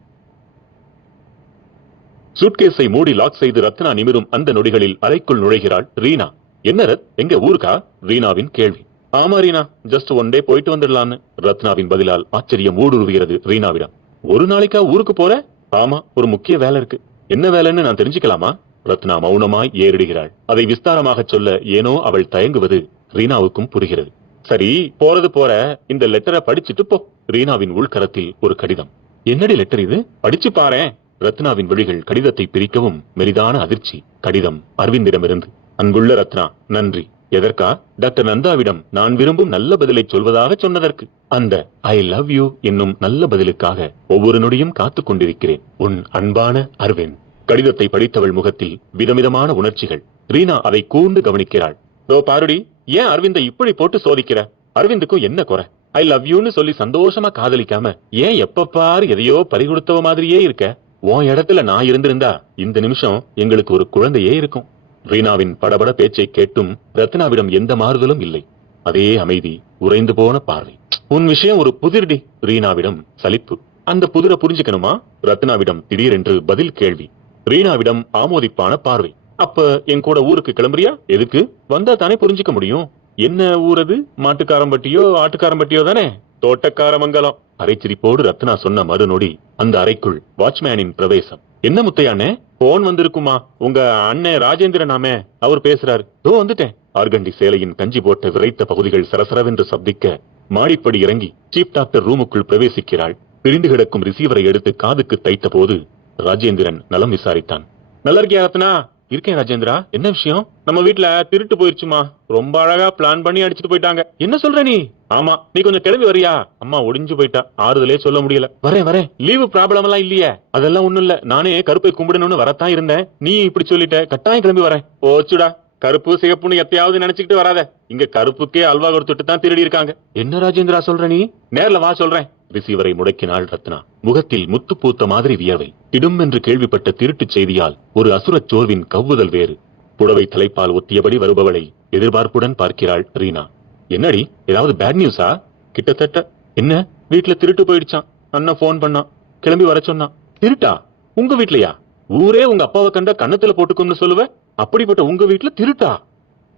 சூட்கேஸை மூடி லாக் செய்து ரத்னா நிமிரும் அந்த நொடிகளில் அறைக்குள் நுழைகிறாள் ரீனா. என்ன ரத்? எங்க ஊருக்கா? ரீனாவின் கேள்வி. ஆமா ரீனா. ஜஸ்ட் ஒன் டே போயிட்டு வந்துடலான்னு. ரத்னாவின் பதிலால் ஆச்சரியம் ஊடுருவுகிறது ரீனாவிடம். ஒரு நாளைக்கா ஊருக்கு போற? ஆமா ஒரு முக்கிய வேலை இருக்கு. என்ன வேலைன்னு நான் தெரிஞ்சுக்கலாமா? ரத்னா மௌனமாய் ஏறிடுகிறாள். அதை விஸ்தாரமாக சொல்ல ஏனோ அவள் தயங்குவது ரீனாவுக்கும் புரிகிறது. சரி போறது போற. இந்த லெட்டரை படிச்சுட்டு போ. ரீனாவின் உள்கரத்தில் ஒரு கடிதம். என்னடி லெட்டர் இது? படிச்சு பாரேன். ரத்னாவின் விழிகள் கடிதத்தை பிரிக்கவும் மெரிதான அதிர்ச்சி. கடிதம் அரவிந்திடமிருந்து. அன்புள்ள ரத்னா நன்றி. எதற்கா? டாக்டர் நந்தாவிடம் நான் விரும்பும் நல்ல பதிலை சொல்வதாக சொன்னதற்கு. அந்த ஐ லவ் யூ என்னும் நல்ல பதிலுக்காக ஒவ்வொரு நொடியும் காத்துக் கொண்டிருக்கிறேன் உன் அன்பான அரவிந்த் கடிதத்தை படித்தவள் முகத்தில் விதவிதமான உணர்ச்சிகள். ரீனா அதை கூர்ந்து கவனிக்கிறாள். ஓ பாருடி ஏன் அரவிந்தை இப்படி போட்டு சோதிக்கிற? அரவிந்துக்கும் என்ன குறை? ஐ லவ் யூன்னு சொல்லி சந்தோஷமா காதலிக்காம ஏன் எப்ப பாரு எதையோ பறிகொடுத்தவ மாதிரியே இருக்க? உன் இடத்துல நான் இருந்திருந்தா இந்த நிமிஷம் எங்களுக்கு ஒரு குழந்தையே இருக்கும். ரீனாவின் படபட பேச்சை கேட்டும் ரத்னாவிடம் எந்த மாறுதலும் இல்லை. அதே அமைதி உறைந்து போன பார்வை. உன் விஷயம் ஒரு புதிர்டி ரீனாவிடம் சலிப்பு. அந்த புதிரை புரிஞ்சுக்கணுமா? ரத்னாவிடம் திடீரென்று பதில் கேள்வி. ரீனாவிடம் ஆமோதிப்பான பார்வை. அப்ப என் கூட ஊருக்கு கிளம்புறியா? எதுக்கு? வந்தா தானே புரிஞ்சுக்க முடியும். என்ன ஊரது மாட்டுக்காரம்பட்டியோ ஆட்டுக்காரம்பட்டியோ தானே? தோட்டக்காரமங்கலம் அரைச்சிரிப்போடு ரத்னா சொன்ன மறுநொடி அந்த அறைக்குள் வாட்ச்மேனின் பிரவேசம். என்ன முத்தையானே போன் வந்திருக்குமா? உங்க அண்ணன் ராஜேந்திரனாமே அவர் பேசுறாரு. தோ வந்துட்டேன். ஆர்கண்டி சேலையின் கஞ்சி போட்ட விரைத்த பகுதிகள் சரசரவென்று சப்திக்க மாடிப்படி இறங்கி சீப் டாக்டர் ரூமுக்குள் பிரவேசிக்கிறாள். பிரிந்து கிடக்கும் ரிசீவரை எடுத்து காதுக்கு தைத்த போது ராஜேந்திரன் நலம் விசாரித்தான். நல்லா இருக்கியா ரத்னா? இருக்கேன் ராஜேந்திரா. என்ன விஷயம்? நம்ம வீட்ல திருட்டு போயிருச்சுமா. ரொம்ப அழகா பிளான் பண்ணி அடிச்சிட்டு போயிட்டாங்க. என்ன சொல்ற நீ? ஆமா நீ கொஞ்சம் கிளம்பி வரியா? அம்மா ஒடிஞ்சு போயிட்டா. ஆறுதலே சொல்ல முடியல. வரேன் வரேன். லீவு ப்ராப்ளம் எல்லாம் இல்லையே. அதெல்லாம் ஒண்ணும் இல்ல. நானே கருப்பை கும்பிடணும்னு வரத்தான் இருந்தேன். நீ இப்படி சொல்லிட்ட. கட்டாயம் கிளம்பி வரேன். ஓச்சுடா கருப்பு சிகப்புன்னு எத்தையாவது நினைச்சுக்கிட்டு வராத. இங்க கருப்புக்கே அல்வா கொடுத்துட்டு தான் திருடி இருக்காங்க. என்ன ராஜேந்திரா சொல்ற நீ? நேர்ல வா சொல்றேன். ரிசீவரை முடக்கினாள் ரத்னா. முகத்தில் முத்து பூத்த மாதிரி வியர்வை. திடும் என்று கேள்விப்பட்ட திருட்டுச் செய்தியால் ஒரு அசுரச் சோர்வின் கவ்வுதல் வேறு. புடவை தலைப்பால் ஒத்தியபடி வருபவளை எதிர்பார்ப்புடன் பார்க்கிறாள் ரீனா. என்னடி? ஏதாவது பேட் நியூஸா கிட்டத்தட்ட. என்ன? வீட்டுல திருட்டு போயிடுச்சான். அண்ணன் போன் பண்ணான். கிளம்பி வர சொன்னான். திருட்டா? உங்க வீட்லயா? ஊரே உங்க அப்பாவை கண்டா கண்ணத்துல போட்டுக்கும்னு சொல்லுவ? அப்படிப்பட்ட உங்க வீட்டுல திருட்டா?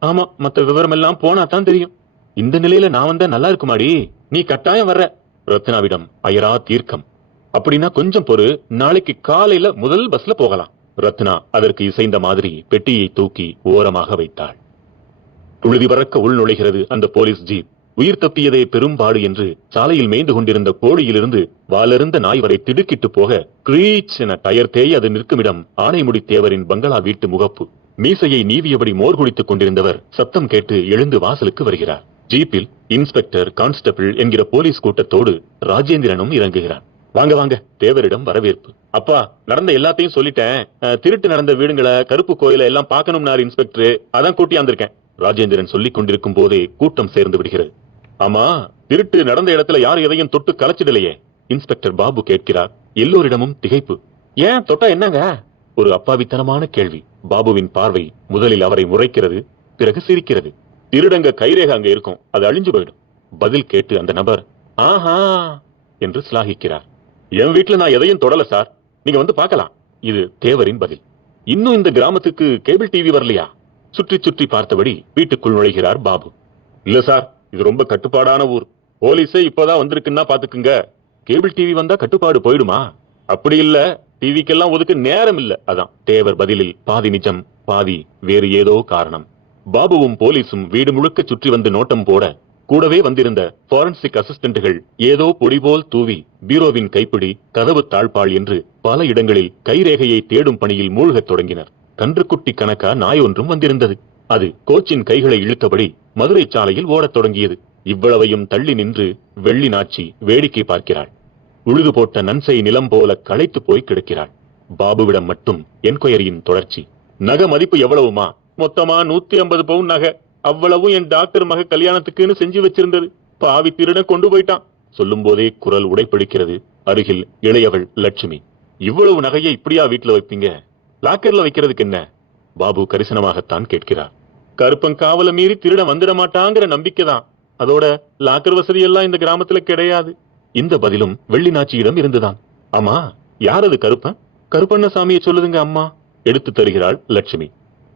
ஆமா மத்த விவரம் எல்லாம் போனா தான் தெரியும். இந்த நிலையில நான் வந்தா நல்லா இருக்குமாடி? நீ கட்டாயம் வர்ற. ரத்னாவிடம் அயரா தீர்க்கம். அப்படின்னா கொஞ்சம் பொறு. நாளைக்கு காலையில முதல் பஸ்ல போகலாம். ரத்னா அதற்கு இசைந்த மாதிரி பெட்டியை தூக்கி ஓரமாக வைத்தாள். உழுதி பறக்க உள் நுழைகிறது அந்த போலீஸ் ஜீப். உயிர் தப்பியதே பெரும்பாடு என்று சாலையில் மேய்ந்து கொண்டிருந்த கோழியிலிருந்து வாலருந்த நாய் வரை திடுக்கிட்டு போக கிரீச் என டயர் தேய் அது நிற்குமிடம் ஆனைமுடி தேவரின் பங்களா வீட்டு முகப்பு. மீசையை நீவியபடி மோர் குடித்துக் கொண்டிருந்தவர் சத்தம் கேட்டு எழுந்து வாசலுக்கு வருகிறார். ஜீப்பில் இன்ஸ்பெக்டர் கான்ஸ்டபிள் என்கிற போலீஸ் கூட்டத்தோடு ராஜேந்திரனும் இறங்குகிறான். வாங்க வாங்க. தேவரிடம் வரவேற்பு. அப்பா நடந்த எல்லாத்தையும் சொல்லிட்டேன். திருட்டு நடந்த வீடுங்களை கருப்பு கோயில எல்லாம் பார்க்கணும்னாரு இன்ஸ்பெக்டர். அதான் கூட்டியாந்திருக்கேன் ராஜேந்திரன் சொல்லிக் கொண்டிருக்கும் போதே கூட்டம் சேர்ந்து விடுகிறது. ஆமா திருட்டு நடந்த இடத்துல யார் எதையும் தொட்டு கலைச்சிடலையே? இன்ஸ்பெக்டர் பாபு கேட்கிறார். எல்லோரிடமும் திகைப்பு. ஏன் தொட்டா என்னங்க? ஒரு அப்பாவித்தனமான கேள்வி. பாபுவின் பார்வை முதலில் அவரை முறைக்கிறது பிறகு சிரிக்கிறது. திருடங்க கைரேகை அங்க இருக்கும். அது அழிஞ்சு போயிடும். பதில் கேட்டு அந்த நபர் ஆஹா என்று சிலாகிக்கிறார். என் வீட்டுல நான் எதையும் தொடல சார். நீங்க வந்து பார்க்கலாம். இது தேவரின் பதில். இன்னும் இந்த கிராமத்துக்கு கேபிள் டிவி வரலையா? சுற்றி சுற்றி பார்த்தபடி வீட்டுக்குள் நுழைகிறார் பாபு. இல்ல சார் இது ரொம்ப கட்டுப்பாடான ஊர். போலீஸே இப்பதான் வந்திருக்குன்னா பாத்துக்குங்க கேபிள் டிவி வந்தா கட்டுப்பாடு போயிடுமா? அப்படி இல்ல. டிவிக்கெல்லாம் ஒதுக்கு நேரம் இல்ல. அதான் தேவர் பதிலில் பாதி நிஜம் பாதி வேறு ஏதோ காரணம். பாபுவும் போலீசும் வீடு முழுக்க சுற்றி வந்து நோட்டம் போட கூடவே வந்திருந்த ஃபாரன்சிக் அசிஸ்டன்ட்கள் ஏதோ பொடிபோல் தூவி பீரோவின் கைப்பிடி கதவு தாழ்பாள் என்று பல இடங்களில் கைரேகையை தேடும் பணியில் மூழ்கத் தொடங்கினர். கன்றுக்குட்டி கணக்கா நாய் ஒன்றும் வந்திருந்தது. அது கோச்சின் கைகளை இழுத்தபடி மதுரை சாலையில் ஓடத் தொடங்கியது. இவ்வளவையும் தள்ளி நின்று வெள்ளி நாச்சி வேடிக்கை பார்க்கிறாள். உழுது போட்ட நன்சை நிலம் போல களைத்து போய் கிடக்கிறாள். பாபுவிடம் மட்டும் என்கொயரியின் தொடர்ச்சி. நக மதிப்பு எவ்வளவுமா? மொத்தமா நூத்தி ஐம்பது பவுன் நகை. அவ்வளவும் என் டாக்டர் மக கல்யாணத்துக்குன்னு செஞ்சு வச்சிருந்தது. பாவி திருட கொண்டு போயிட்டான். சொல்லும் போதே குரல் உடைப்பிடிக்கிறது அருகில் இளையவள் லட்சுமி. இவ்வளவு நகையை இப்படியா வீட்டுல வைப்பீங்க? லாக்கர்ல வைக்கிறதுக்கு என்ன? பாபு கரிசனமாகத்தான் கேட்கிறார். கருப்பன் காவல மீறி திருட வந்துட மாட்டாங்கிற நம்பிக்கை தான். அதோட லாக்கர் வசதி எல்லாம் இந்த கிராமத்துல கிடையாது. இந்த பதிலும் வெள்ளி நாச்சியிடம் இருந்துதான். அம்மா யார் அது கருப்பன்? சாமியை சொல்லுதுங்க அம்மா. எடுத்து தருகிறாள் லட்சுமி.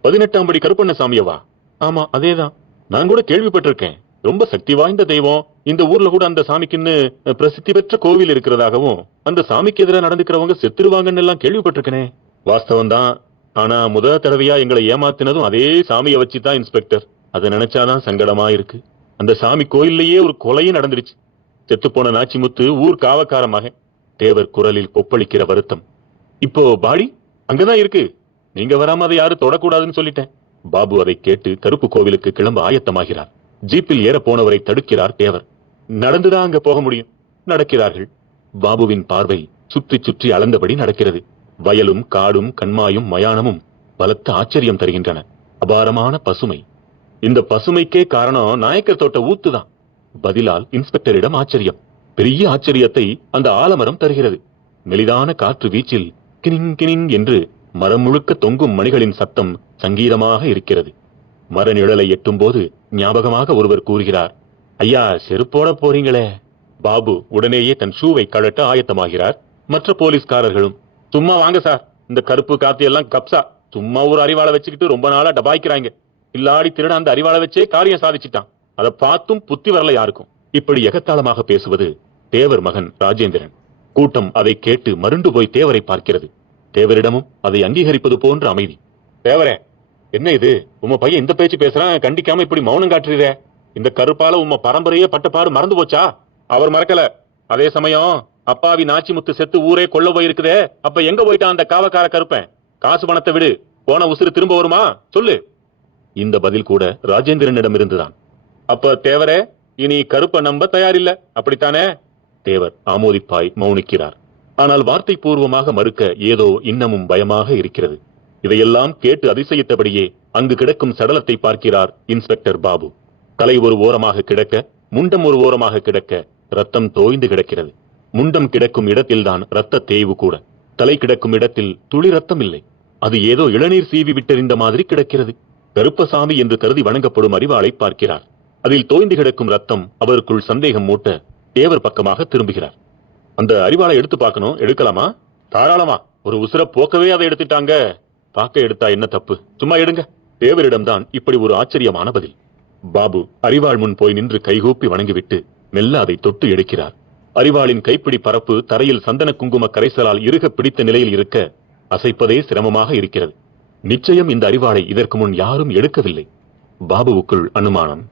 பதினெட்டாம் படி கருப்பண்ணசாமியவா ஆமா அதேதான். நான் கூட கேள்விப்பட்டிருக்கேன். ரொம்ப சக்தி வாய்ந்த தெய்வம். இந்த ஊர்ல கூட அந்த சாமிக்குன்னு பிரசித்தி பெற்ற கோவில் இருக்கிறதாகவும் அந்த சாமிக்கு எதிராக நடந்துக்கிறவங்க செத்துருவாங்கன்னு எல்லாம் கேள்விப்பட்டிருக்கனே. வாஸ்தவம் தான் ஆனா முத தடவையா எங்களை ஏமாத்தினதும் அதே சாமியை வச்சுதான் இன்ஸ்பெக்டர். அதை நினைச்சாதான் சங்கடமா இருக்கு. அந்த சாமி கோயில்லையே ஒரு கொலையும் நடந்துருச்சு. செத்துப்போன நாச்சிமுத்து ஊர் காவக்கார மகன். தேவர் குரலில் கொப்பளிக்கிற வருத்தம். இப்போ பாடி அங்கதான் இருக்கு. நீங்க வராம அதை யாரும் தொடக்கூடாதுன்னு சொல்லிட்டேன். பாபு அதை கேட்டு கருப்பு கோவிலுக்கு கிளம்ப ஆயத்தமாகிறார். ஜீப்பில் ஏற போனவரை தடுக்கிறார் தேவர். நடந்துதான் அங்க போக முடியும். நடக்கிறார்கள். பாபுவின் பார்வை சுற்றி சுற்றி அளந்தபடி நடக்கிறது. வயலும் காடும் கண்மாயும் மயானமும் பலத்த ஆச்சரியம் தருகின்றன. அபாரமான பசுமை. இந்த பசுமைக்கே காரணம் நாயக்கர் தோட்ட ஊத்துதான். பதிலால் இன்ஸ்பெக்டரிடம் ஆச்சரியம். பெரிய ஆச்சரியத்தை அந்த ஆலமரம் தருகிறது. மெலிதான காற்று வீச்சில் கினிங் கினிங் என்று மரம் முழுக்க தொங்கும் மணிகளின் சத்தம் சங்கீதமாக இருக்கிறது. மர நிழலை எட்டும்போது ஞாபகமாக ஒருவர் கூறுகிறார் ஐயா செருப்போட போறீங்களே. பாபு உடனேயே தன் ஷூவை கழட்ட ஆயத்தமாகிறார். மற்ற போலீஸ்காரர்களும் சும்மா வாங்க சார் இந்த கருப்பு காத்தி எல்லாம் கப்சா சும்மா ஒரு அறிவாளை வச்சுக்கிட்டு ரொம்ப நாளா டபாய்க்கிறாங்க இல்லாடி திருட அந்த அறிவாளை வச்சே காரியம் சாதிச்சிட்டான். அதை பார்த்தும் புத்தி வரல யாருக்கும். இப்படி எகத்தாளமாக பேசுவது தேவர் மகன் ராஜேந்திரன். கூட்டம் அதை கேட்டு மருண்டு போய் தேவரை பார்க்கிறது. தேவரிடமும் அதை அங்கீகரிப்பது போன்ற அமைதி. தேவரே என்ன இது? உம்ம பையன் இந்த பேச்சு பேசுறான் கண்டிக்காம இப்படி மௌனம் காட்டுறீரே. இந்த கருப்பால உம்ம பரம்பரையே பட்டப்பாடு மறந்து போச்சா? அவர் மறக்கல. அதே சமயம் அப்பாவி நாச்சிமுத்து செத்து ஊரே கொள்ள போயிருக்குதே. அப்ப எங்க போயிட்டான் அந்த காவக்கார கருப்பன்? காசு பணத்தை விடு. போன உசுறு திரும்ப வருமா? சொல்லு. இந்த பதில் கூட ராஜேந்திரனிடம் இருந்துதான். அப்ப தேவரே இனி கருப்ப நம்ப தயாரில்ல. அப்படித்தானே? தேவர் ஆமோதிப்பாய் மௌனிக்கிறார். ஆனால் வார்த்தை பூர்வமாக மறுக்க ஏதோ இன்னமும் பயமாக இருக்கிறது. இதையெல்லாம் கேட்டு அதிசயித்தபடியே அங்கு கிடக்கும் சடலத்தை பார்க்கிறார் இன்ஸ்பெக்டர் பாபு. தலை ஒரு ஓரமாக கிடக்க முண்டம் ஒரு ஓரமாக கிடக்க ரத்தம் தோய்ந்து கிடக்கிறது. முண்டம் கிடக்கும் இடத்தில்தான் ரத்த தேய்வு கூட. தலை கிடக்கும் இடத்தில் துளி ரத்தம் இல்லை. அது ஏதோ இளநீர் சீவி விட்டறிந்த மாதிரி கிடக்கிறது. கருப்பசாமி என்று கருதி வணங்கப்படும் அறிவாளை பார்க்கிறார். அதில் தோய்ந்து கிடக்கும் ரத்தம் அவருக்குள் சந்தேகம் மூட்ட தேவர் பக்கமாக திரும்புகிறார். அந்த அறிவாளை எடுத்து பார்க்கணும். எடுக்கலாமா? தாராளமா. ஒரு உசுர போக்கவே அதை எடுத்துட்டாங்க. பார்க்க எடுத்தா என்ன தப்பு? சும்மா எடுங்க. தேவரிடம்தான் இப்படி ஒரு ஆச்சரியமான பதில். பாபு அறிவாள் முன் போய் நின்று கைகூப்பி வணங்கிவிட்டு மெல்ல அதை தொட்டு எடுக்கிறார். அறிவாளின் கைப்பிடி பரப்பு தரையில் சந்தன குங்கும கரைசலால் இறுக பிடித்த நிலையில் இருக்க அசைப்பதே சிரமமாக இருக்கிறது. நிச்சயம் இந்த அறிவாளை இதற்கு முன் யாரும் எடுக்கவில்லை. பாபுவுக்குள் அனுமானம்.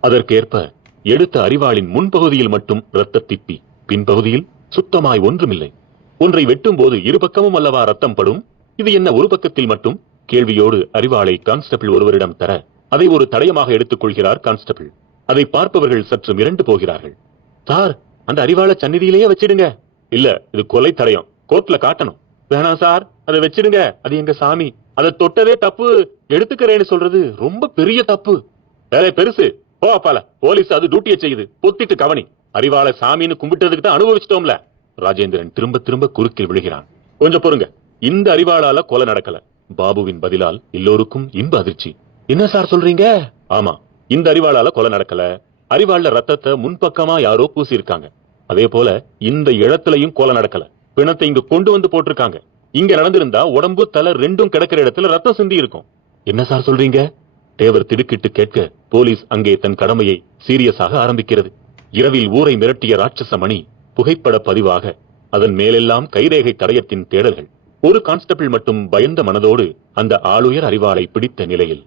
அதற்கேற்ப எடுத்த அறிவாளின் முன்பகுதியில் மட்டும் இரத்த திப்பி. பின்பகுதியில் சுத்தமாய் ஒன்றுமில்லை. ஒன்றை வெட்டும் போது இரு பக்கமும் அல்லவா ரத்தம் படும்? இது என்ன ஒரு பக்கத்தில் மட்டும்? கேள்வியோடு அறிவாளை கான்ஸ்டபிள் ஒருவரிடம் தர அதை ஒரு தடயமாக எடுத்துக் கொள்கிறார் கான்ஸ்டபிள். அதை பார்ப்பவர்கள் சற்று மிரண்டு போகிறார்கள். சார் அந்த அறிவாள சந்நிதியிலேயே வச்சிடுங்க. இல்ல இது கொலை தடயம். கோர்ட்ல காட்டணும். வேணாம் சார் அதை வச்சிடுங்க. அது எங்க சாமி. அதை தொட்டதே தப்பு. எடுத்துக்கிறேன்னு சொல்றது ரொம்ப பெரிய தப்பு. வேலை பெருசு. போ அப்பால. போலீஸ் அது டியூட்டியை செய்யுது. பொத்திட்டு கவனி. அறிவாள சாமின்னு கும்பிட்டதுக்கு தான் அனுபவிச்சிட்டோம்ல. ராஜேந்திரன் திரும்ப திரும்ப குறுக்கில் விழுகிறான். கொஞ்சம் பொறுங்க. இந்த அறிவாளால கொலை நடக்கல. பாபுவின் பதிலால் எல்லோருக்கும் இன்ப அதிர்ச்சி. என்ன சார் சொல்றீங்க? ஆமா. இந்த அறிவாளால கொலை நடக்கல. அறிவாள்ல ரத்தத்தை முன்பக்கமா யாரோ பூசியிருக்காங்க. அதே போல இந்த இடத்துலயும் கொலை நடக்கல. பிணத்தை இங்க கொண்டு வந்து போட்டிருக்காங்க. இங்க நடந்திருந்தா உடம்பு தலை ரெண்டும் கிடக்கிற இடத்துல ரத்தம் சிந்தி இருக்கும். என்ன சார் சொல்றீங்க? தேவர் திடுக்கிட்டு கேட்க போலீஸ் அங்கே தன் கடமையை சீரியஸாக ஆரம்பிக்கிறது. இரவில் ஊரை மிரட்டிய ராட்சச மணி புகைப்பட பதிவாக அதன் மேலெல்லாம் கைரேகை தடயத்தின் தேடல்கள். ஒரு கான்ஸ்டபிள் மட்டும் பயந்த மனதோடு அந்த ஆளுயர் அறிவாளை பிடித்த நிலையில்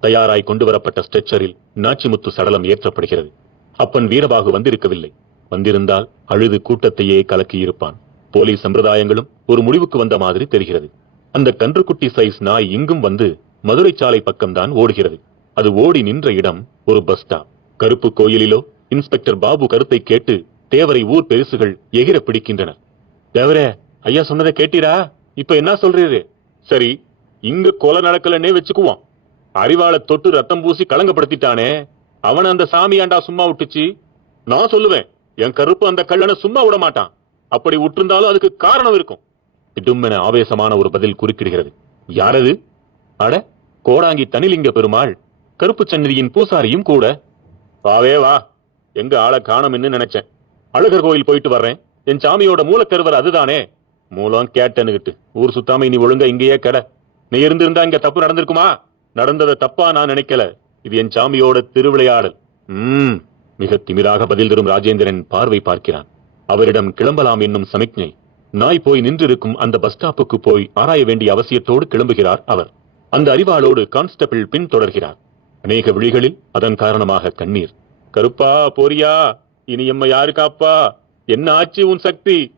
தயாராய் கொண்டு வரப்பட்ட ஸ்ட்ரெச்சரில் நாச்சிமுத்து சடலம் ஏற்றப்படுகிறது. அப்பன் வீரபாகு வந்திருக்கவில்லை. வந்திருந்தால் அழுது கூட்டத்தையே கலக்கியிருப்பான். போலீஸ் சம்பிரதாயங்களும் ஒரு முடிவுக்கு வந்த மாதிரி தெரிகிறது. அந்த கன்றுக்குட்டி சைஸ் நாய் இங்கும் வந்து மதுரை சாலை பக்கம்தான் ஓடுகிறது. அது ஓடி நின்ற இடம் ஒரு பஸ் ஸ்டாப். கருப்பு கோயிலிலோ இன்ஸ்பெக்டர் பாபு கருத்தை கேட்டு தேவரை ஊர் பெருசுகள் எகிர பிடிக்கின்றனர். தேவரே ஐயா சொன்னதை கேட்டீரா? இப்ப என்ன சொல்றீரு? சரி இங்க கொலை நடக்கலன்னே வச்சுக்குவோம். அறிவாளை தொட்டு ரத்தம் பூசி கலங்கப்படுத்திட்டானே. அவன் அந்த சாமியாண்டா சும்மா விட்டுச்சு. நான் சொல்லுவேன் என் கருப்பு அந்த கள்ளனை சும்மா விட மாட்டான். அப்படி விட்டிருந்தாலும் அதுக்கு காரணம் இருக்கும். திடுமென ஆவேசமான ஒரு பதில் குறுக்கிடுகிறது. யாரது? அட கோடாங்கி தனிலிங்க பெருமாள் கருப்பு சந்நிதியின் பூசாரியும் கூட. வாவே வா. எங்க ஆளை காணோம்னு நினைச்சேன். அழகர் கோயில் போயிட்டு வர்றேன். என் சாமியோட மூலக்கருவர் அதுதானே? மூலம் கேட்டனுகிட்டு ஊர் சுத்தாம நீ ஒழுங்கா இங்கேயே கெட. நீ இருந்திருந்தா இங்க தப்பு நடந்திருக்குமா? நடந்ததை தப்பா நான் நினைக்கல. இது என் சாமியோட திருவிளையாடல். உம் மிக திமிராக பதில் தரும் ராஜேந்திரன் பார்வை பார்க்கிறான். அவரிடம் கிளம்பலாம் என்னும் சமிக்ஞை. நாய் போய் நின்றிருக்கும் அந்த பஸ் ஸ்டாப்புக்கு போய் ஆராய வேண்டிய அவசியத்தோடு கிளம்புகிறார் அவர். அந்த அறிவாளோடு கான்ஸ்டபிள் பின் தொடர்கிறார் அநேக விழிகளில் அதன் காரணமாக கண்ணீர். கருப்பா போரியா இனி எம்ம யாரு காப்பா? என்ன ஆச்சு உன் சக்தி?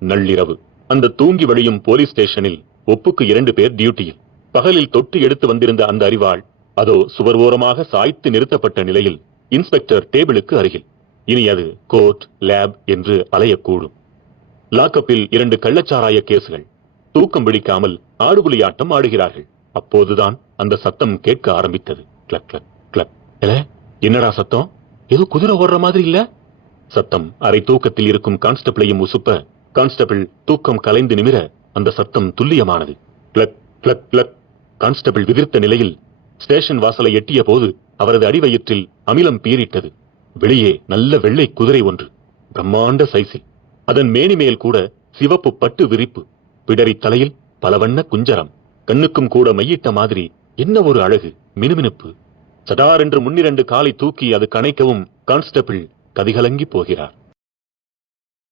நள்ளிரவு. அந்த தூங்கி வழியும் போலீஸ் ஸ்டேஷனில் ஒப்புக்கு இரண்டு பேர் டியூட்டியில். பகலில் தொட்டு எடுத்து வந்திருந்த அந்த அறிவாள் அதோ சுவர் ஓரமாக சாய்த்து நிறுத்தப்பட்ட நிலையில் இன்ஸ்பெக்டர் டேபிளுக்கு அருகில். இனி அது கோர்ட் லேப் என்று அலையக்கூடும். லாக்கப்பில் இரண்டு கள்ளச்சாராய கேசுகள். தூக்கம் பிடிக்காமல் ஆடுபுலியாட்டம் ஆடுகிறார்கள். அப்போதுதான் அந்த சத்தம் கேட்க ஆரம்பித்தது. கிளக் கிளக் கிளக். என்னடா சத்தம்? ஏதோ குதிரை ஓடுற மாதிரி இல்ல? சத்தம். அரை தூக்கத்தில் இருக்கும் கான்ஸ்டபிளையும் உசுப்ப. கான்ஸ்டபிள் தூக்கம் கலைந்து நிமிர அந்த சத்தம் துல்லியமானது. கிளக் கிளக் கிளக். கான்ஸ்டபிள் விதிர்த்த நிலையில் ஸ்டேஷன் வாசலை எட்டிய போது அவரது அடிவயிற்றில் அமிலம் பீறிட்டது. வெளியே நல்ல வெள்ளை குதிரை ஒன்று. பிரம்மாண்ட சைஸில். அதன் மேனி மேல் கூட சிவப்பு பட்டு விரிப்பு. பிடரி தலையில் பலவண்ண குஞ்சரம். கண்ணுக்கும் கூட மையிட்ட மாதிரி என்ன ஒரு அழகு மினுமினுப்பு. சடார் என்று முன்னிரண்டு காலை தூக்கி அது கணைக்கவும் கான்ஸ்டபிள் கதிகலங்கி போகிறார்.